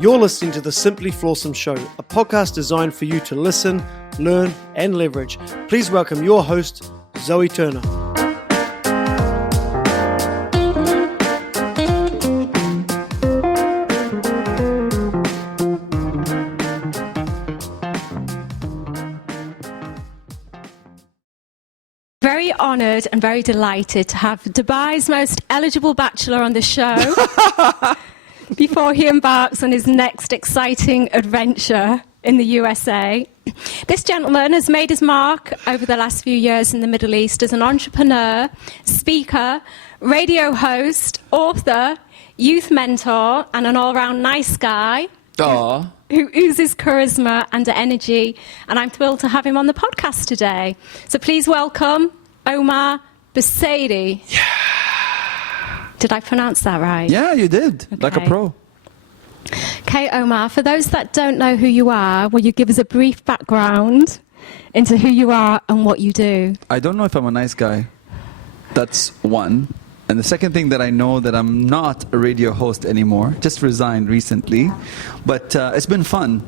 You're listening to the Simply Flawsome Show, a podcast designed for you to listen, learn, and leverage. Please welcome your host, Zoe Turner. Very honoured and very delighted to have Dubai's most eligible bachelor on the show before he embarks on his next exciting adventure in the USA. This gentleman has made his mark over the last few years in the Middle East as an entrepreneur, speaker, radio host, author, youth mentor, and an all-round nice guy. Aww. Who oozes charisma and energy, and I'm thrilled to have him on the podcast today. So please welcome Omar Busaidy. Yeah. Did I pronounce that right? Yeah, you did. Okay. Like a pro. Okay, Omar, for those that don't know who you are, will you give us a brief background into who you are and what you do? I don't know if I'm a nice guy. That's one. And the second thing that I know that I'm not a radio host anymore, just resigned recently. But it's been fun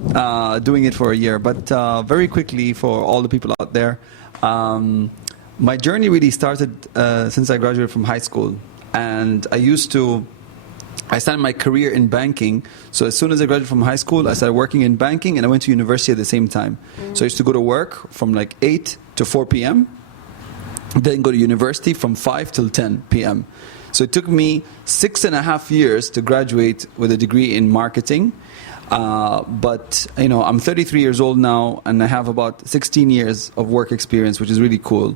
doing it for a year. But very quickly, for all the people out there, my journey really started since I graduated from high school. And I started my career in banking. So as soon as I graduated from high school, I started working in banking, and I went to university at the same time. So I used to go to work from like 8 to 4 p.m., then go to university from 5 till 10 p.m. So it took me 6.5 years to graduate with a degree in marketing. But you know, I'm 33 years old now, and I have about 16 years of work experience, which is really cool.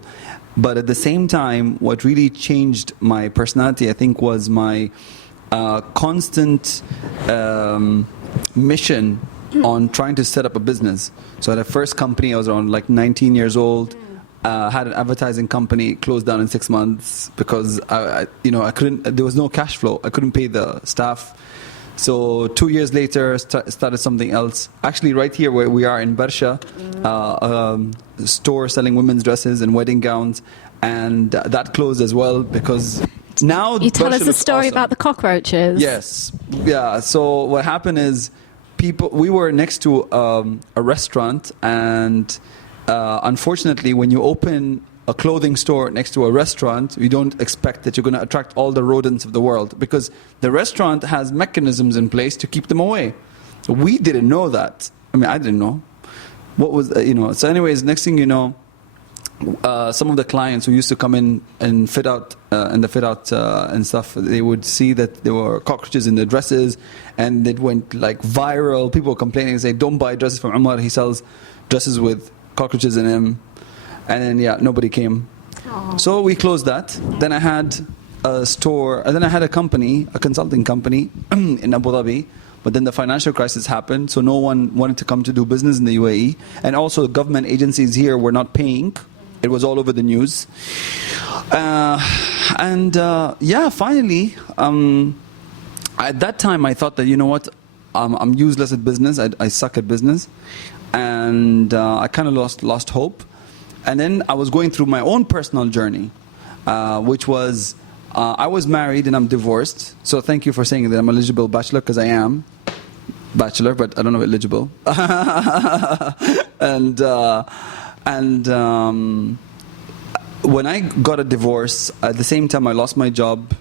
But at the same time, what really changed my personality, I think, was my constant mission on trying to set up a business. So at the first company, I was around like 19 years old. Had an advertising company, closed down in 6 months because I couldn't. There was no cash flow. I couldn't pay the staff. So 2 years later, started something else. Actually, right here where we are in Barsha, a store selling women's dresses and wedding gowns, and that closed as well because now you tell Barsha us a story awesome. About the cockroaches. Yes, yeah. So what happened is, we were next to a restaurant, and unfortunately, when you open a clothing store next to a restaurant, you don't expect that you're going to attract all the rodents of the world, because the restaurant has mechanisms in place to keep them away. We didn't know that. I mean, I didn't know. What was, So anyways, next thing you know, some of the clients who used to come in and fit out and stuff, they would see that there were cockroaches in the dresses, and it went like viral. People were complaining and saying, "Don't buy dresses from Omar. He sells dresses with cockroaches in him." And then nobody came. Aww. So we closed that. Then I had a store, and then I had a company, a consulting company in Abu Dhabi. But then the financial crisis happened, so no one wanted to come to do business in the UAE. And also government agencies here were not paying. It was all over the news. Finally, at that time I thought that, you know what, I'm useless at business. I suck at business. And I kind of lost hope. And then I was going through my own personal journey, which was, I was married and I'm divorced. So thank you for saying that I'm eligible bachelor, because I am bachelor, but I don't know eligible. And when I got a divorce, at the same time I lost my job,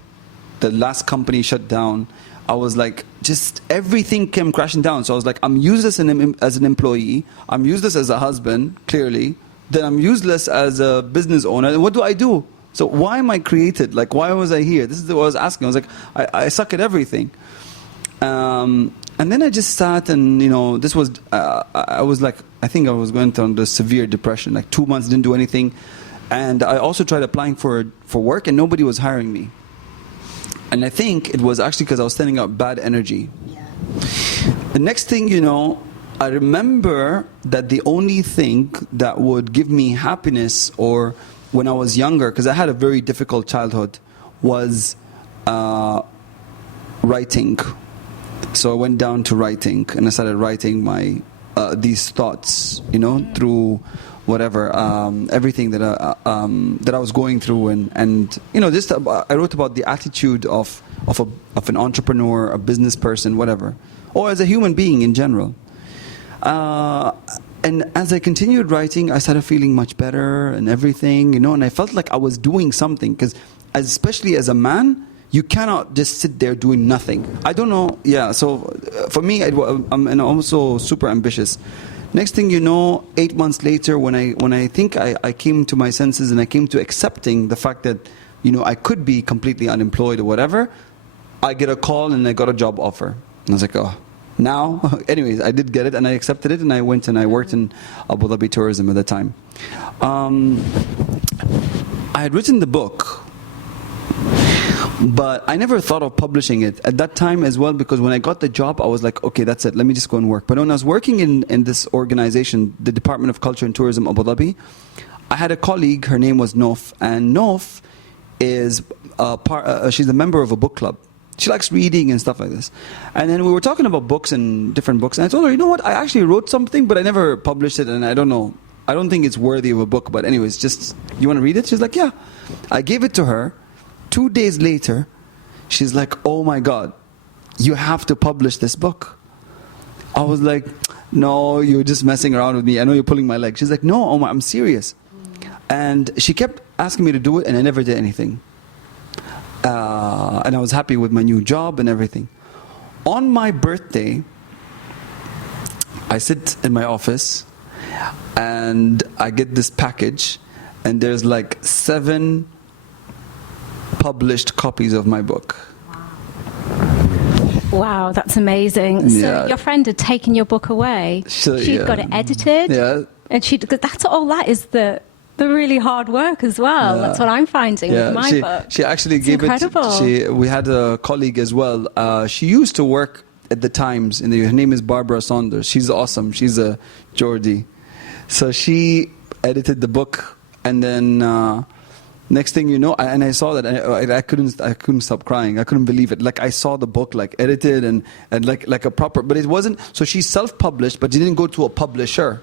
the last company shut down. I was like, just everything came crashing down. So I was like, I'm useless as an employee. I'm useless as a husband, clearly. Then I'm useless as a business owner. And what do I do? So why am I created? Like, why was I here? This is what I was asking. I was like, I suck at everything. And then I just sat and, this was, I was like, I think I was going through the severe depression. Like 2 months, didn't do anything. And I also tried applying for work, and nobody was hiring me. And I think it was actually because I was sending out bad energy. Yeah. The next thing I remember that the only thing that would give me happiness, or when I was younger, because I had a very difficult childhood, was writing. So I went down to writing, and I started writing my these thoughts, through whatever, everything that I was going through, and just I wrote about the attitude of an entrepreneur, a business person, whatever. or as a human being in general. And as I continued writing, I started feeling much better and everything, and I felt like I was doing something, because especially as a man, you cannot just sit there doing nothing. I don't know, so for me, I'm also super ambitious. Next thing you know, 8 months later, when I think I came to my senses and I came to accepting the fact that, I could be completely unemployed or whatever, I get a call and I got a job offer. And I was like, oh. Now, anyways, I did get it and I accepted it, and I went and I worked in Abu Dhabi tourism at the time. I had written the book, but I never thought of publishing it at that time as well, because when I got the job, I was like, okay, that's it, let me just go and work. But when I was working in this organization, the Department of Culture and Tourism, Abu Dhabi, I had a colleague, her name was Nof, and Nof is she's a member of a book club. She likes reading and stuff like this. And then we were talking about books and different books. And I told her, you know what? I actually wrote something, but I never published it. And I don't know. I don't think it's worthy of a book. But anyways, just, you want to read it? She's like, yeah. I gave it to her. 2 days later, she's like, oh my God, you have to publish this book. I was like, no, you're just messing around with me. I know you're pulling my leg. She's like, no, Omar, I'm serious. And she kept asking me to do it, and I never did anything. And I was happy with my new job and everything. On my birthday, I sit in my office and I get this package, and there's like 7 published copies of my book. Wow, that's amazing. So your friend had taken your book away. She'd got it edited. Yeah. And that's all that is the really hard work as well. That's what I'm finding with my book. She actually it's gave incredible. We had a colleague as well. She used to work at the Times. Her name is Barbara Saunders. She's awesome. She's a Geordie. So she edited the book, and then next thing you know, and I saw that, and I couldn't stop crying. I couldn't believe it. Like, I saw the book like edited and like a proper, but it wasn't. So she self-published, but she didn't go to a publisher.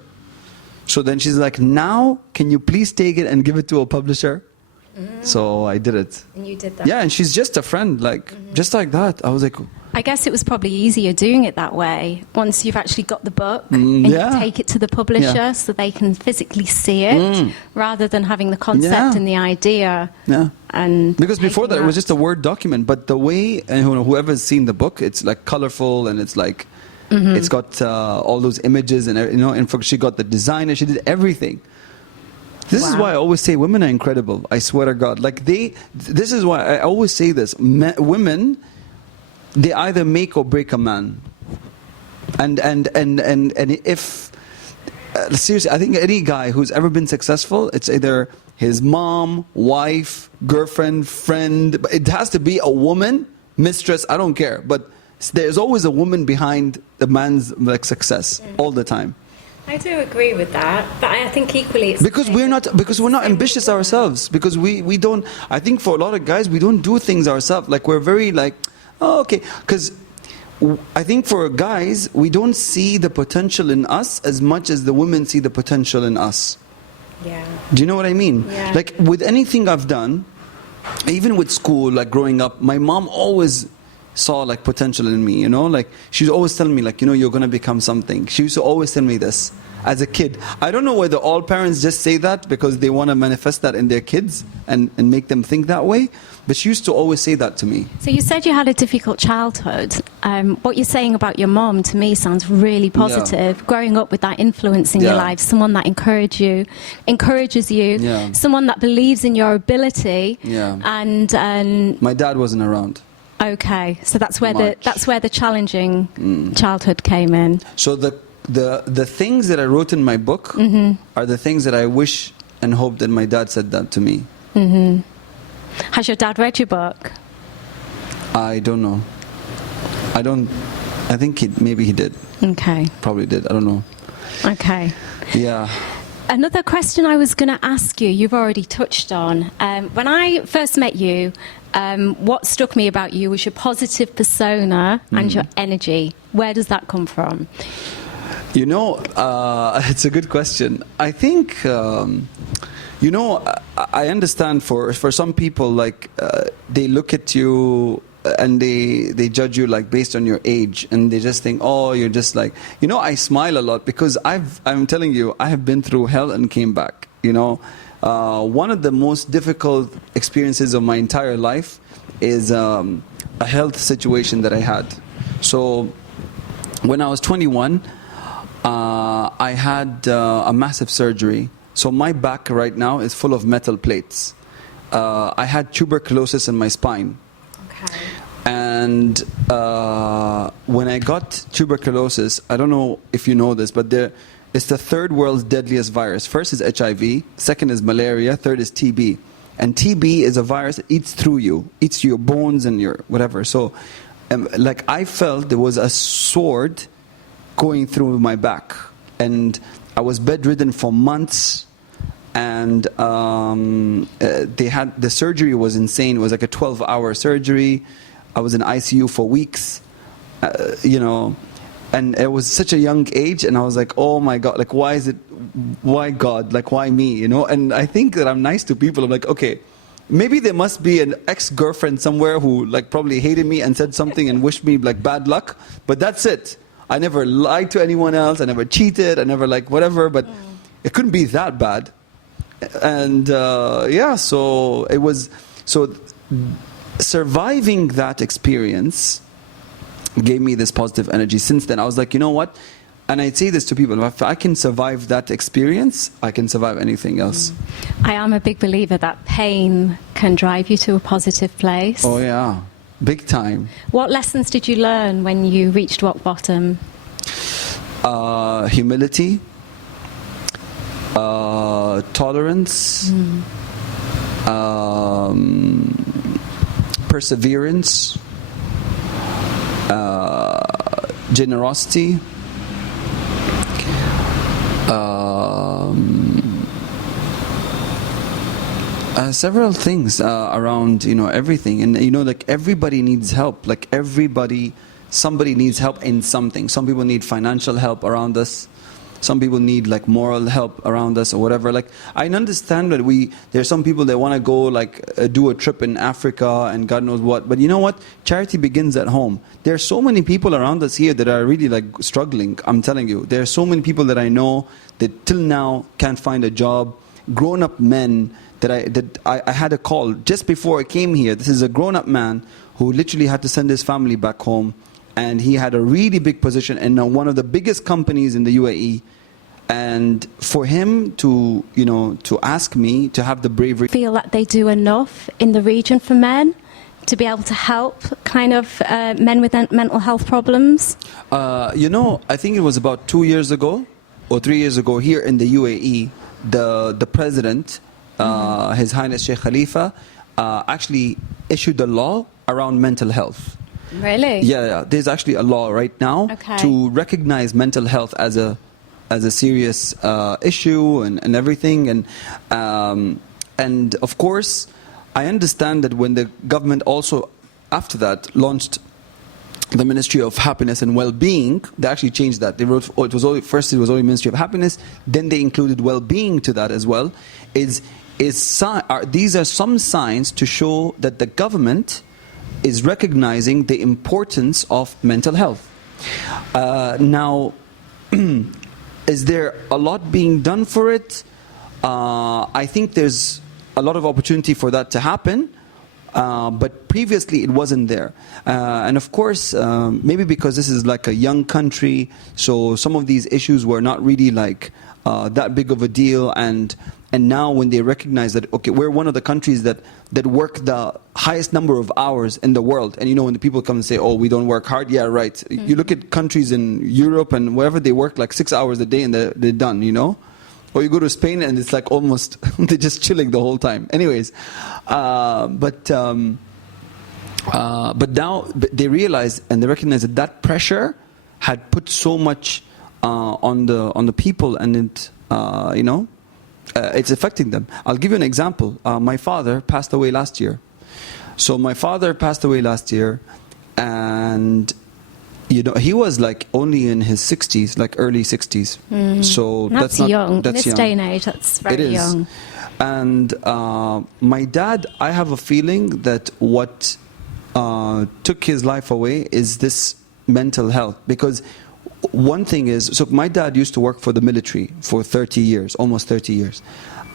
So then she's like, now, can you please take it and give it to a publisher? So I did it. And you did that? Yeah, and she's just a friend, like, just like that. I was like... I guess it was probably easier doing it that way, once you've actually got the book, and you take it to the publisher so they can physically see it, rather than having the concept and the idea. And because before that, it was just a Word document, but the way, and whoever's seen the book, it's like colorful, and it's like... It's got all those images, and and she got the designer. She did everything. This is why I always say women are incredible. I swear to God, like this is why I always say this: women, they either make or break a man. And if seriously, I think any guy who's ever been successful, it's either his mom, wife, girlfriend, friend. It has to be a woman, mistress. I don't care, but there's always a woman behind the man's success all the time. I do agree with that, but I think equally it's because we're not ambitious ourselves, because we don't. I think for a lot of guys, we don't do things ourselves. Like, we're very like, oh, okay, because I think for guys, we don't see the potential in us as much as the women see the potential in us. Yeah. Do you know what I mean? Yeah. Like, with anything I've done, even with school, like growing up, my mom always saw like potential in me, like she's always telling me like, you're going to become something. She used to always tell me this as a kid. I don't know whether all parents just say that because they want to manifest that in their kids and make them think that way, but she used to always say that to me. So you said you had a difficult childhood. What you're saying about your mom to me sounds really positive. Growing up with that influence in your life, someone that encourages you, someone that believes in your ability. And my dad wasn't around. Okay, so that's where the challenging childhood came in. So the things that I wrote in my book are the things that I wish and hope that my dad said that to me. Has your dad read your book? I don't know. I think maybe he did. Okay. Probably did. I don't know. Okay. Yeah. Another question I was going to ask you've already touched on. When I first met you, what struck me about you was your positive persona and your energy. Where does that come from? It's a good question. I think, I understand for some people, like, they look at you and they judge you like based on your age, and they just think, oh, you're just like, you know, I smile a lot because I'm telling you, I have been through hell and came back. You know, one of the most difficult experiences of my entire life is a health situation that I had. So when I was 21, I had a massive surgery. So my back right now is full of metal plates. I had tuberculosis in my spine. Okay. And when I got tuberculosis, I don't know if you know this, but it's the third world's deadliest virus. First is HIV, second is malaria, third is TB. And TB is a virus that eats through you, eats your bones and your whatever. So like I felt there was a sword going through my back. And I was bedridden for months. And the surgery was insane. It was like a 12-hour surgery. I was in ICU for weeks, you know, and it was such a young age. And I was like, oh my God, like, why God? Like, why me? You know, and I think that I'm nice to people. I'm like, okay, maybe there must be an ex-girlfriend somewhere who like probably hated me and said something and wished me like bad luck. But that's it. I never lied to anyone else. I never cheated. I never like whatever, but it couldn't be that bad. And yeah, so it was, so surviving that experience gave me this positive energy. Since then, I was like, you know what? And I say this to people, if I can survive that experience, I can survive anything else. I am a big believer that pain can drive you to a positive place. Oh yeah, big time. What lessons did you learn when you reached rock bottom? Humility. Tolerance, perseverance, generosity, several things around, you know, everything. And you know, like everybody needs help. Like somebody needs help in something. Some people need financial help around us. Some people need like moral help around us or whatever. Like I understand that there are some people that want to go like do a trip in Africa and God knows what. But you know what? Charity begins at home. There are so many people around us here that are really like struggling. I'm telling you, there are so many people that I know that till now can't find a job. Grown-up men that I had a call just before I came here. This is a grown-up man who literally had to send his family back home. And he had a really big position in one of the biggest companies in the UAE. And for him to, you know, to ask me to have the bravery. Feel that they do enough in the region for men to be able to help kind of men with mental health problems? You know, I think it was about 2 years ago or 3 years ago here in the UAE, the president, His Highness Sheikh Khalifa, actually issued a law around mental health. Really? Yeah, there's actually a law right now to recognize mental health as a serious issue and everything. And of course, I understand that when the government also after that launched the Ministry of Happiness and Well-being, they actually changed that. They wrote, first it was only Ministry of Happiness, then they included well-being to that as well. These are some signs to show that the government is recognizing the importance of mental health. Now, is there a lot being done for it? I think there's a lot of opportunity for that to happen, but previously it wasn't there. And of course, maybe because this is like a young country, so some of these issues were not really like that big of a deal. And now when they recognize that, okay, we're one of the countries that work the highest number of hours in the world. And you know, when the people come and say, oh, we don't work hard, yeah, right. Mm-hmm. You look at countries in Europe and wherever they work like 6 hours a day and they're done, you know? Or you go to Spain and it's like almost, they're just chilling the whole time. Anyways, but now they realize and they recognize that pressure had put so much on the people, and it, you know, it's affecting them. I'll give you an example. My father passed away last year. So my father passed away last year, and you know, he was like only in his 60s, like early 60s. So that's not young. That's in this young. day and age, that's very young. And my dad, I have a feeling that what took his life away is this mental health. Because one thing is, so my dad used to work for the military for 30 years, almost 30 years.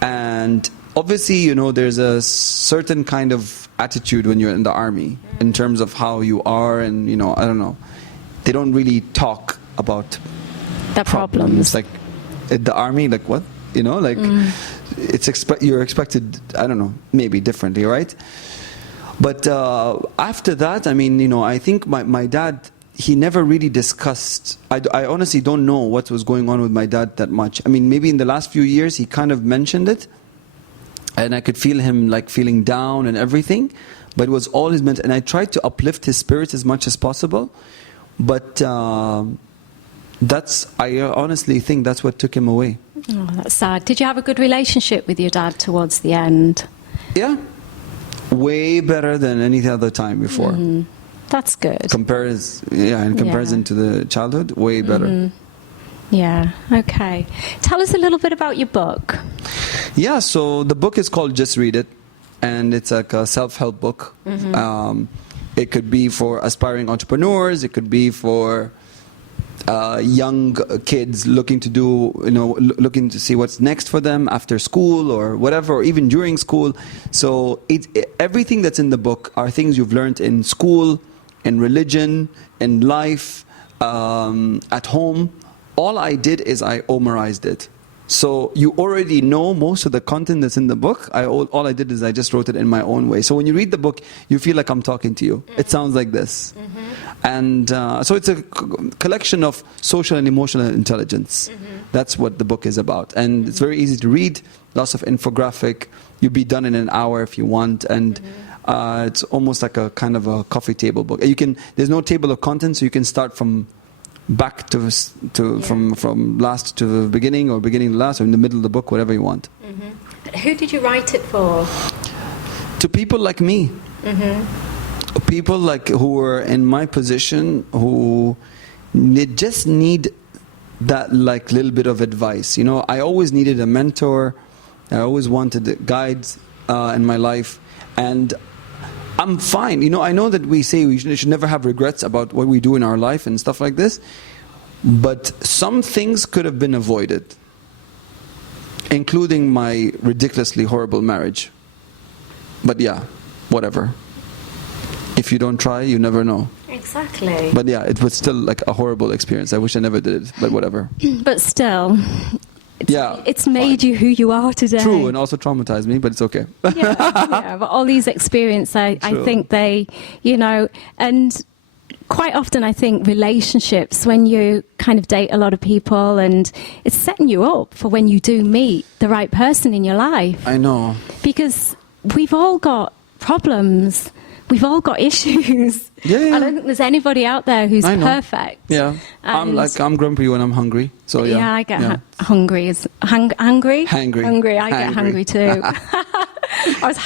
And obviously, you know, there's a certain kind of attitude when you're in the army in terms of how you are, and, you know, I don't know. They don't really talk about The problems. Like at the army, like what? You know, like you're expected, I don't know, maybe differently, right? But after that, I mean, you know, I think my dad, he never really discussed, I honestly don't know what was going on with my dad that much. I mean, maybe in the last few years he kind of mentioned it, and I could feel him like feeling down and everything, but it was all his mental, and I tried to uplift his spirits as much as possible, but I honestly think that's what took him away. Oh, that's sad. Did you have a good relationship with your dad towards the end? Yeah, way better than any other time before. That's good. In comparison to the childhood, way better. Yeah, okay. Tell us a little bit about your book. Yeah, so the book is called Just Read It, and it's like a self-help book. It could be for aspiring entrepreneurs, it could be for young kids looking to do, you know, looking to see what's next for them after school or whatever, or even during school. So everything that's in the book are things you've learned in school, in religion, in life, at home. All I did is I Omarized it. So you already know most of the content that's in the book. All I did is I just wrote it in my own way. So when you read the book, you feel like I'm talking to you. It sounds like this. And so it's a collection of social and emotional intelligence. That's what the book is about. And it's very easy to read, lots of infographic. You'll be done in an hour if you want. And it's almost like a kind of a coffee table book. There's no table of contents, so you can start from back from last to the beginning, or beginning to last, or in the middle of the book, whatever you want. Who did you write it for? To people like me. People like who were in my position, who just need that like little bit of advice. You know, I always needed a mentor. I always wanted guides in my life, and I'm fine. You know, I know that we say we should never have regrets about what we do in our life and stuff like this, but some things could have been avoided, including my ridiculously horrible marriage. But yeah, whatever. If you don't try, you never know. Exactly. But yeah, it was still like a horrible experience. I wish I never did it, but whatever. But still, it's made you who you are today. True, and also traumatized me, but it's okay. yeah, but all these experiences, I think they, you know, and quite often I think relationships, when you kind of date a lot of people, and it's setting you up for when you do meet the right person in your life. I know. Because we've all got problems. We've all got issues. Yeah. I don't think there's anybody out there who's perfect. Yeah. I'm grumpy when I'm hungry. So yeah. Yeah, I get hungry. Hungry? Hangry. I get hungry too. I was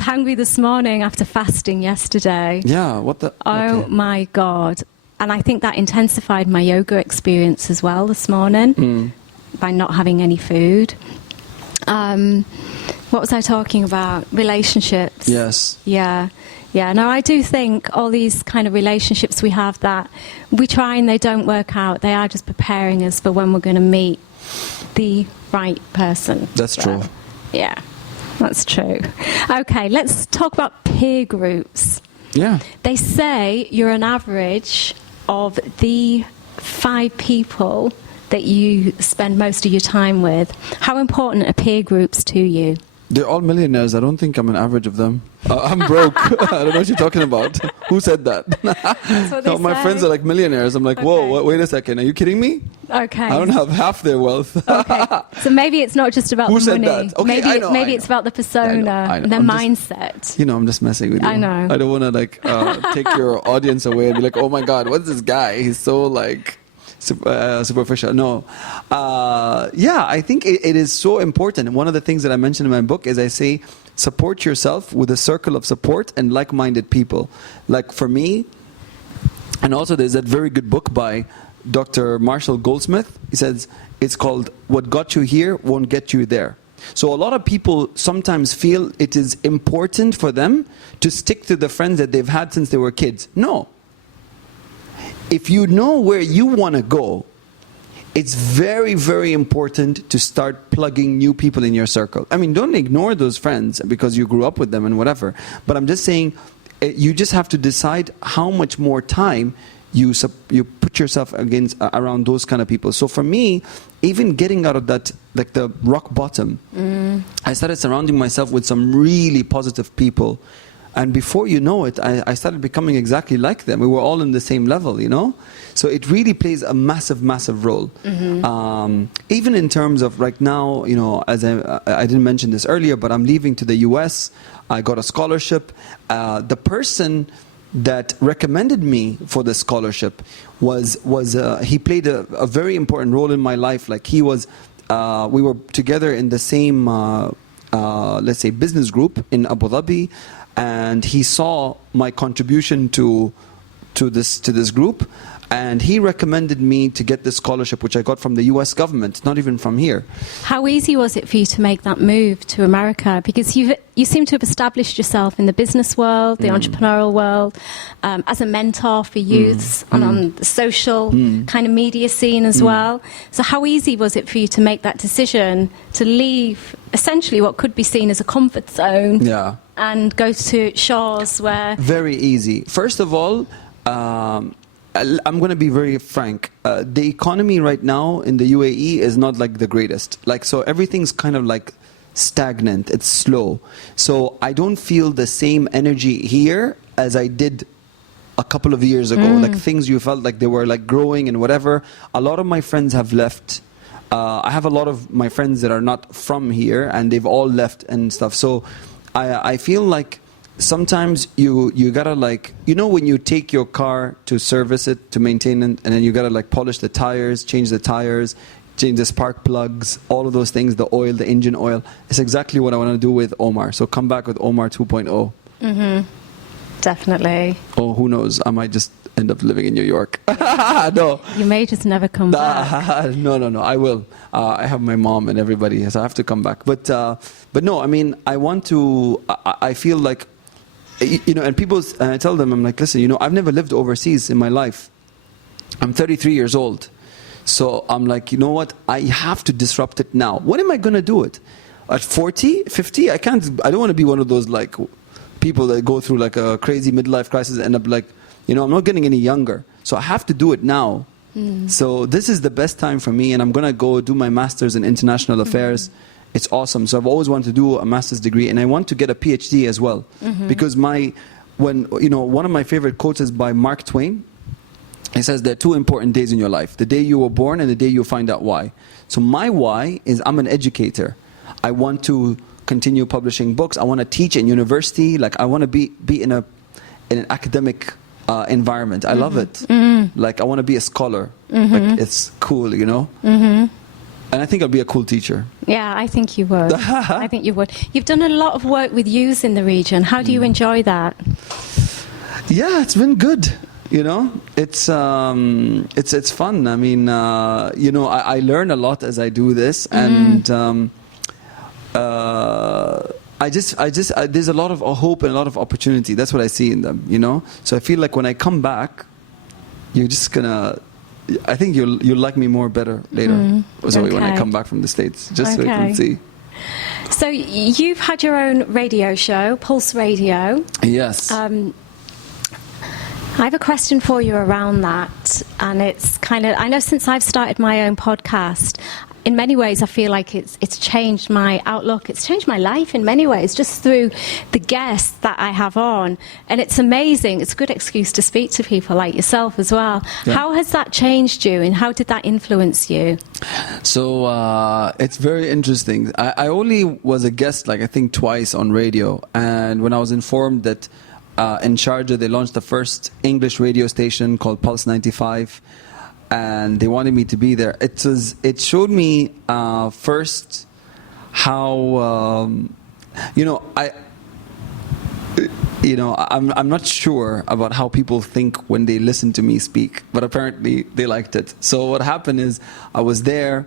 hungry this morning after fasting yesterday. Yeah, what the? Oh my God. And I think that intensified my yoga experience as well this morning by not having any food. What was I talking about? Relationships. Yes. Yeah. No, I do think all these kind of relationships we have that we try and they don't work out. They are just preparing us for when we're going to meet the right person. That's true. Yeah, that's true. Okay, let's talk about peer groups. Yeah. They say you're an average of the 5 people that you spend most of your time with. How important are peer groups to you? They're all millionaires. I don't think I'm an average of them. I'm broke. I don't know what you're talking about. Who said that? That's what they No, my say. friends are like millionaires. I'm like, whoa, wait a second. Are you kidding me? Okay. I don't have half their wealth. Okay. So maybe it's not just about Who the said money. that? Okay, maybe I it's know. about the persona I know. and their I'm mindset. You know, I'm just messing with you. I know. I don't want to like take your audience away and be like, oh my God, what's this guy? He's so like superficial. No. I think it is so important. And one of the things that I mentioned in my book is I say, support yourself with a circle of support and like-minded people. Like for me, and also there's that very good book by Dr. Marshall Goldsmith. He says, it's called What Got You Here Won't Get You There. So a lot of people sometimes feel it is important for them to stick to the friends that they've had since they were kids. No. If you know where you want to go, it's very, very important to start plugging new people in your circle. I mean, don't ignore those friends because you grew up with them and whatever. But I'm just saying, you just have to decide how much more time you put yourself around those kind of people. So for me, even getting out of that, like the rock bottom, I started surrounding myself with some really positive people. And before you know it, I started becoming exactly like them. We were all in the same level, you know? So it really plays a massive, massive role. Even in terms of right now, you know, as I didn't mention this earlier, but I'm leaving to the US. I got a scholarship. The person that recommended me for the scholarship he played a very important role in my life. Like we were together in the same, let's say, business group in Abu Dhabi. And he saw my contribution to this group, and he recommended me to get this scholarship, which I got from the US government, not even from here. How easy was it for you to make that move to America? Because you seem to have established yourself in the business world, the entrepreneurial world, as a mentor for youths, and on the social kind of media scene as well. So how easy was it for you to make that decision to leave essentially what could be seen as a comfort zone and go to shores where... Very easy. First of all, I'm going to be very frank. The economy right now in the UAE is not like the greatest. So everything's kind of like stagnant. It's slow. So I don't feel the same energy here as I did a couple of years ago. Like things you felt like they were like growing and whatever. A lot of my friends have left. I have a lot of my friends that are not from here, and they've all left and stuff. So I feel like sometimes you gotta, like, you know, when you take your car to service it, to maintain it, and then you gotta like polish the tires, change the spark plugs, all of those things, the oil, the engine oil. It's exactly what I want to do with Omar. So come back with Omar 2.0. Definitely. Oh, who knows? I might just end up living in New York. No. You may just never come back. No. I will. I have my mom and everybody, so I have to come back. But no, I mean, I want to. I feel like, you know, and I tell them, I'm like, listen, you know, I've never lived overseas in my life. I'm 33 years old. So I'm like, you know what? I have to disrupt it now. When am I going to do it? At 40, 50? I don't want to be one of those like people that go through like a crazy midlife crisis and end up like, you know, I'm not getting any younger. So I have to do it now. So this is the best time for me, and I'm going to go do my master's in international affairs. It's awesome. So I've always wanted to do a master's degree, and I want to get a PhD as well. Because one of my favorite quotes is by Mark Twain. He says there are two important days in your life: the day you were born and the day you find out why. So my why is I'm an educator. I want to continue publishing books. I want to teach in university. Like I want to be in an academic environment. I love it. Like I want to be a scholar. Like it's cool, you know. And I think I'll be a cool teacher. Yeah, I think you would. I think you would. You've done a lot of work with youth in the region. How do you enjoy that? Yeah, it's been good. You know, it's fun. I mean, you know, I learn a lot as I do this, and there's a lot of hope and a lot of opportunity. That's what I see in them. You know, so I feel like when I come back, you're just gonna. I think you'll like me better later. So when I come back from the States, just so you can see. So you've had your own radio show, Pulse Radio. Yes. I have a question for you around that, and it's kind of, I know since I've started my own podcast, in many ways I feel like it's changed my outlook, it's changed my life in many ways, just through the guests that I have on, and it's amazing. It's a good excuse to speak to people like yourself as well. Yeah. How has that changed you, and how did that influence you? So it's very interesting. I only was a guest, like I think twice on radio, and when I was informed that in Sharjah they launched the first English radio station called Pulse 95, and they wanted me to be there. It showed me first how I'm not sure about how people think when they listen to me speak, but apparently they liked it. So what happened is I was there.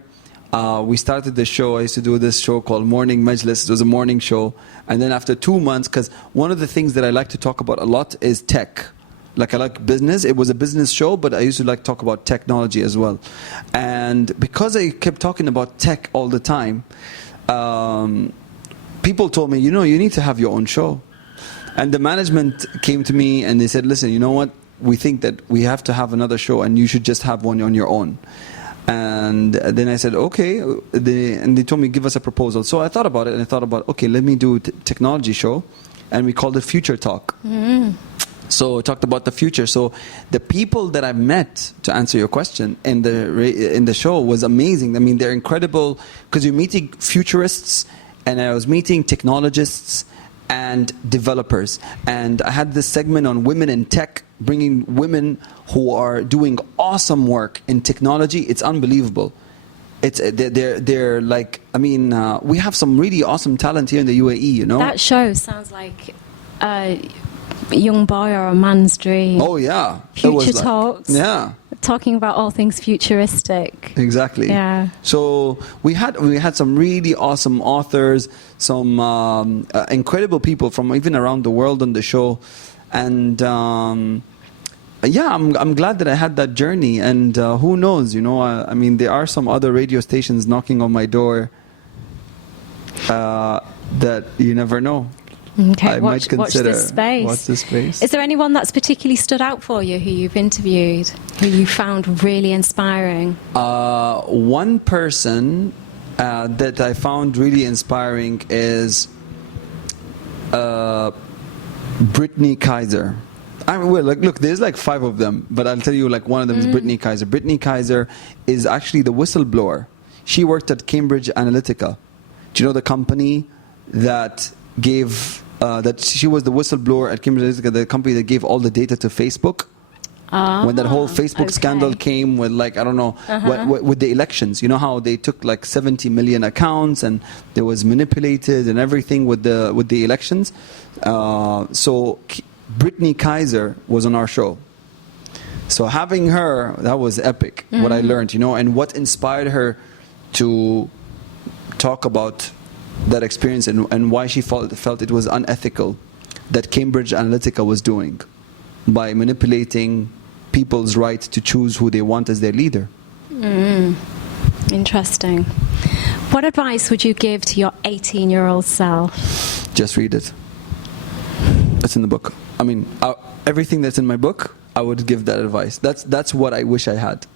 We started the show. I used to do this show called Morning Majlis. It was a morning show. And then after 2 months, because one of the things that I like to talk about a lot is tech. Like I like business. It was a business show, but I used to like talk about technology as well. And because I kept talking about tech all the time, people told me, you know, you need to have your own show. And the management came to me and they said, listen, you know what? We think that we have to have another show and you should just have one on your own. And then I said, okay. And they told me, give us a proposal. So I thought about it and I thought about, okay, let me do a technology show. And we called it Future Talk. So I talked about the future. So the people that I've met, to answer your question, in the show was amazing. I mean, they're incredible because you're meeting futurists and I was meeting technologists and developers. And I had this segment on women in tech, bringing women who are doing awesome work in technology. It's unbelievable. They're like, I mean, we have some really awesome talent here in the UAE, you know? That show sounds like a young boy or a man's dream. Oh, yeah. Future Talks. Yeah. Talking about all things futuristic. Exactly. Yeah. So we had some really awesome authors, some incredible people from even around the world on the show, and yeah, I'm glad that I had that journey. And who knows, you know? I mean, there are some other radio stations knocking on my door that you never know. Okay, I might consider. Watch this space. Watch this space. Is there anyone that's particularly stood out for you who you've interviewed, who you found really inspiring? One person that I found really inspiring is Brittany Kaiser. I mean, well, look, there's like 5 of them, but I'll tell you, like, one of them is Brittany Kaiser. Brittany Kaiser is actually the whistleblower. She worked at Cambridge Analytica. Do you know the company that gave... that she was the whistleblower at Cambridge Analytica, the company that gave all the data to Facebook? When that whole Facebook scandal came with, like, I don't know, with the elections. You know how they took like 70 million accounts and there was manipulated and everything with the elections? So Brittany Kaiser was on our show. So having her, that was epic, what I learned, you know, and what inspired her to talk about that experience and why she felt it was unethical that Cambridge Analytica was doing by manipulating people's right to choose who they want as their leader. Interesting. What advice would you give to your 18-year-old self? Just read it. That's in the book. I mean, everything that's in my book, I would give that advice. That's what I wish I had.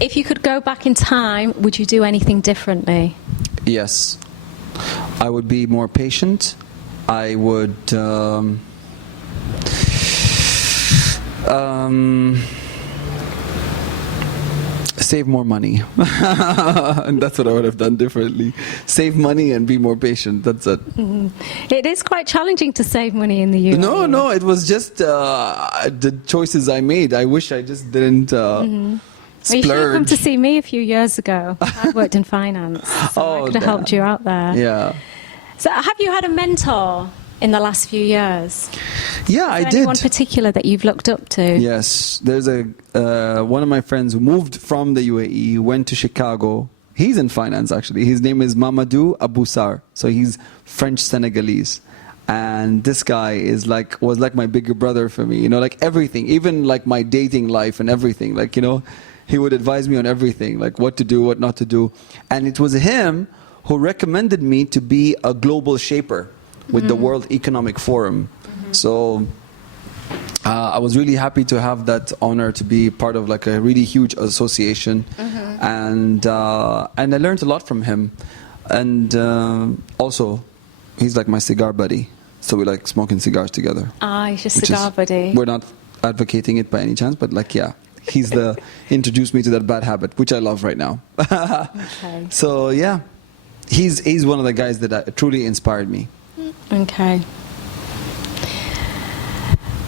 If you could go back in time, would you do anything differently? Yes. I would be more patient. I would save more money. And that's what I would have done differently. Save money and be more patient. That's it. It is quite challenging to save money in the UAE. No, it was just the choices I made. I wish I just didn't Well, you should have come to see me a few years ago. I worked in finance, so I could have helped you out there. Yeah. So have you had a mentor in the last few years? Yeah, I did. Anyone particular that you've looked up to? Yes. There's one of my friends who moved from the UAE, went to Chicago. He's in finance, actually. His name is Mamadou Aboussar. So he's French-Senegalese. And this guy was like my bigger brother for me. You know, like everything, even like my dating life and everything. Like, you know, he would advise me on everything, like what to do, what not to do. And it was him who recommended me to be a global shaper with the World Economic Forum. So I was really happy to have that honor to be part of like a really huge association. And I learned a lot from him. And also, he's like my cigar buddy. So we like smoking cigars together. He's your cigar buddy. We're not advocating it by any chance, but like, yeah. He's introduced me to that bad habit, which I love right now. Okay. So yeah, he's one of the guys that truly inspired me. Okay.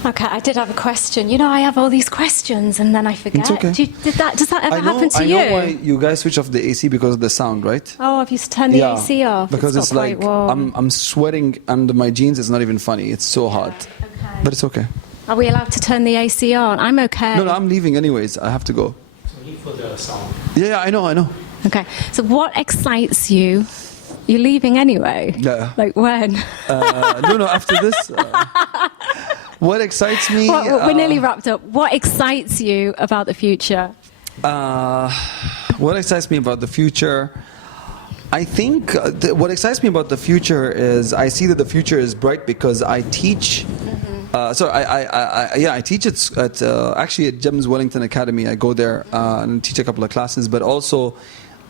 Okay, I did have a question. You know, I have all these questions and then I forget. It's okay. Does that ever happen to you? I know why you guys switch off the AC because of the sound, right? Oh, have you turned the AC off? Because it's like warm. I'm sweating under my jeans. It's not even funny. It's so hot. Okay. But it's okay. Are we allowed to turn the AC on? I'm okay. No, I'm leaving anyways. I have to go. So for the sound. Yeah, I know. Okay. So what excites you? You're leaving anyway? Yeah. Like when? No, after this. What excites me? We're nearly wrapped up. What excites you about the future? What excites me about the future? I think what excites me about the future is I see that the future is bright because I teach. I teach at actually at Gems Wellington Academy. I go there and teach a couple of classes, but also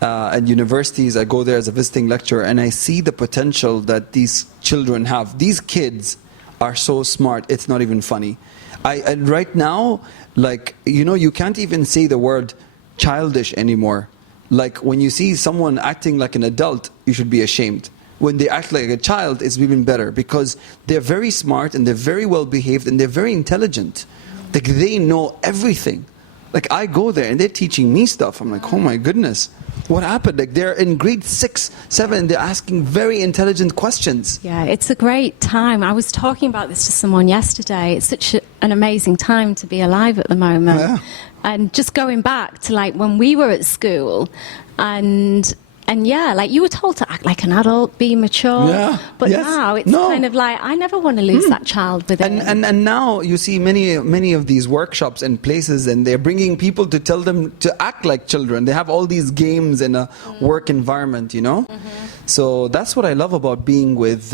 at universities I go there as a visiting lecturer, and I see the potential that these children have. These kids are so smart, it's not even funny. And right now, like, you know, you can't even say the word childish anymore. Like, when you see someone acting like an adult, you should be ashamed. When they act like a child, it's even better because they're very smart and they're very well behaved and they're very intelligent. Like, they know everything. Like, I go there and they're teaching me stuff. I'm like, oh my goodness, what happened? Like, they're in grade 6, 7, they're asking very intelligent questions. Yeah, it's a great time. I was talking about this to someone yesterday. It's such an amazing time to be alive at the moment. Yeah. And just going back to like when we were at school and yeah, like you were told to act like an adult, be mature. Yeah, but yes. now it's No. kind of like, I never want to lose that child within. And now you see many of these workshops and places, and they're bringing people to tell them to act like children. They have all these games in a work environment, you know. So that's what I love about being with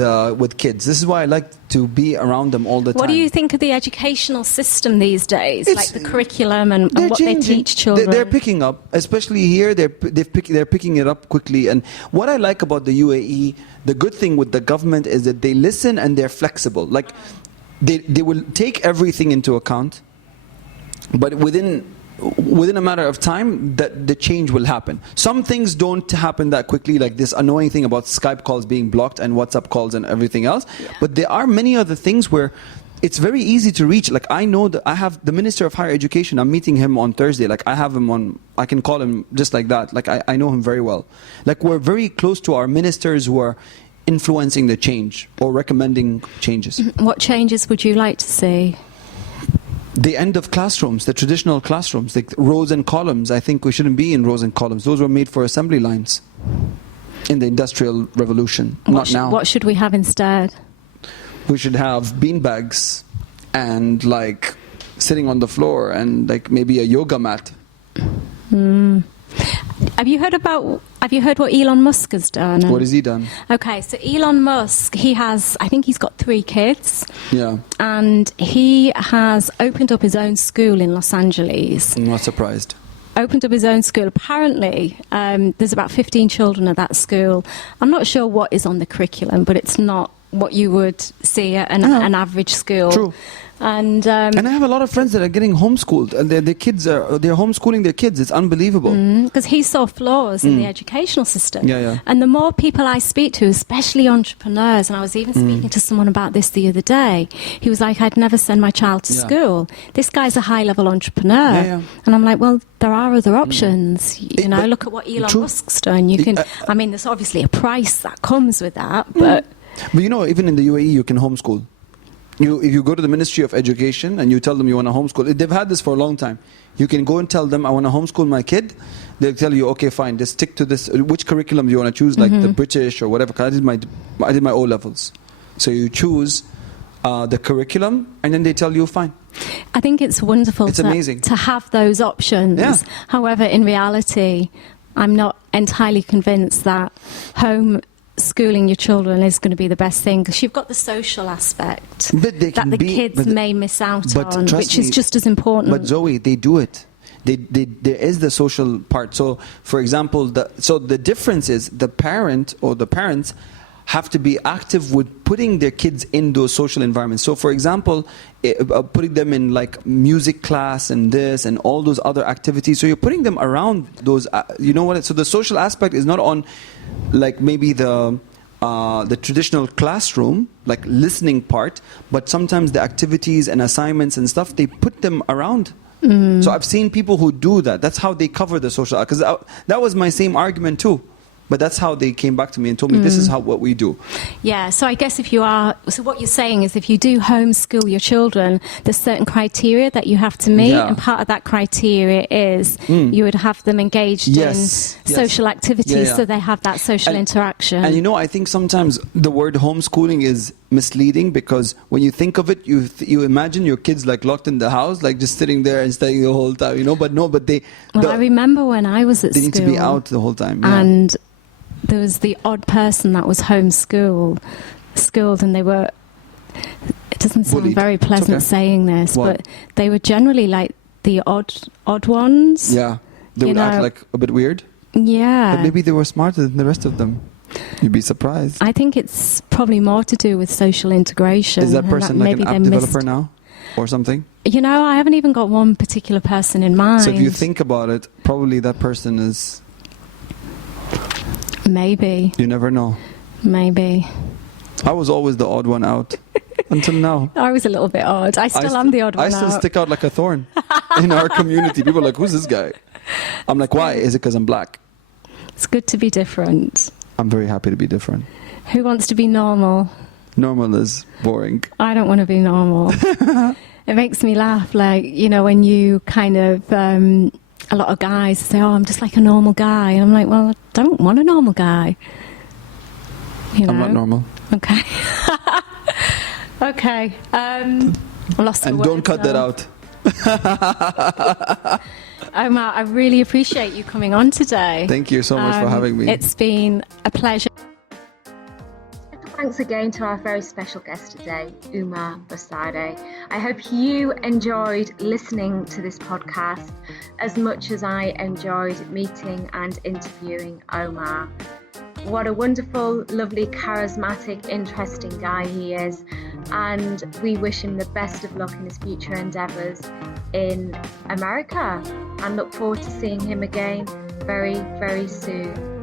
kids. This is why I like to be around them all the time. What do you think of the educational system these days, like the curriculum and what changing. they teach children? They're picking up, especially here. They're picking it up quickly. And what I like about the UAE, the good thing with the government is that they listen and they're flexible. Like, they will take everything into account, but within a matter of time, that the change will happen. Some things don't happen that quickly, like this annoying thing about Skype calls being blocked and WhatsApp calls and everything else. Yeah. But there are many other things where it's very easy to reach. Like, I know that I have the Minister of Higher Education. I'm meeting him on Thursday. Like, I have him on, I can call him just like that. Like, I know him very well. Like, we're very close to our ministers who are influencing the change or recommending changes. What changes would you like to see? The end of classrooms, the traditional classrooms, like rows and columns. I think we shouldn't be in rows and columns. Those were made for assembly lines in the Industrial Revolution, not now. What should we have instead? We should have beanbags and like sitting on the floor and like maybe a yoga mat. Have you heard what Elon Musk has done? What has he done? Okay, so Elon Musk, I think he's got 3 kids. Yeah. And he has opened up his own school in Los Angeles. I'm not surprised. Opened up his own school. Apparently, there's about 15 children at that school. I'm not sure what is on the curriculum, but it's not what you would see at an average school. True. And I have a lot of friends that are getting homeschooled, and they're homeschooling their kids. It's unbelievable. Because he saw flaws in the educational system. Yeah. And the more people I speak to, especially entrepreneurs, and I was even speaking to someone about this the other day, he was like, I'd never send my child to school. This guy's a high-level entrepreneur. Yeah. And I'm like, well, there are other options. You know, look at what Elon Musk's done. You can, I mean, there's obviously a price that comes with that, but you know, even in the UAE, you can homeschool. If you go to the Ministry of Education and you tell them you want to homeschool, they've had this for a long time. You can go and tell them, I want to homeschool my kid. They'll tell you, okay, fine, just stick to this. Which curriculum do you want to choose, like the British or whatever? 'Cause I did my O-levels. So you choose the curriculum, and then they tell you, fine. I think it's wonderful amazing. to have those options. Yeah. However, in reality, I'm not entirely convinced that schooling your children is going to be the best thing, because you've got the social aspect But they that can the be, kids may miss out on, trust which is me, just as important. But Zoe, they do it. There is the social part. So, for example, the difference is the parent or the parents have to be active with putting their kids in those social environments. So, for example, putting them in like music class and this and all those other activities. So you're putting them around those. You know what? So the social aspect is not on, like maybe the traditional classroom, like listening part, but sometimes the activities and assignments and stuff, they put them around. So I've seen people who do that. That's how they cover the social. Because that was my same argument too. But that's how they came back to me and told me, this is what we do. Yeah, so I guess what you're saying is if you do homeschool your children, there's certain criteria that you have to meet, and part of that criteria is you would have them engaged in social activities so they have that social interaction. And you know, I think sometimes the word homeschooling is misleading, because when you think of it, you imagine your kids like locked in the house, like just sitting there and studying the whole time, you know, but they... Well, I remember when I was at school... They need to be out the whole time. Yeah. And there was the odd person that was homeschooled, and they were... It doesn't sound bullied. very pleasant saying this, but they were generally like the odd ones. Yeah, they would act like a bit weird. Yeah. But maybe they were smarter than the rest of them. You'd be surprised. I think it's probably more to do with social integration. Is that person like an app developer now or something? You know, I haven't even got one particular person in mind. So if you think about it, probably that person is... Maybe. You never know. Maybe. I was always the odd one out until now. I was a little bit odd. I still am the odd one out. I still stick out like a thorn in our community. People are like, who's this guy? I'm like, why? Is it because I'm black? It's good to be different. I'm very happy to be different. Who wants to be normal? Normal is boring. I don't want to be normal. It makes me laugh, like, you know, when you kind of... a lot of guys say, oh, I'm just like a normal guy. And I'm like, well, I don't want a normal guy. You know? I'm not normal. Okay. Okay. I lost the And words don't cut now. that out. Omar, I really appreciate you coming on today. Thank you so much for having me. It's been a pleasure. Thanks again to our very special guest today, Omar Busaidy. I hope you enjoyed listening to this podcast as much as I enjoyed meeting and interviewing Omar. What a wonderful, lovely, charismatic, interesting guy he is, and we wish him the best of luck in his future endeavours in America and look forward to seeing him again very, very soon.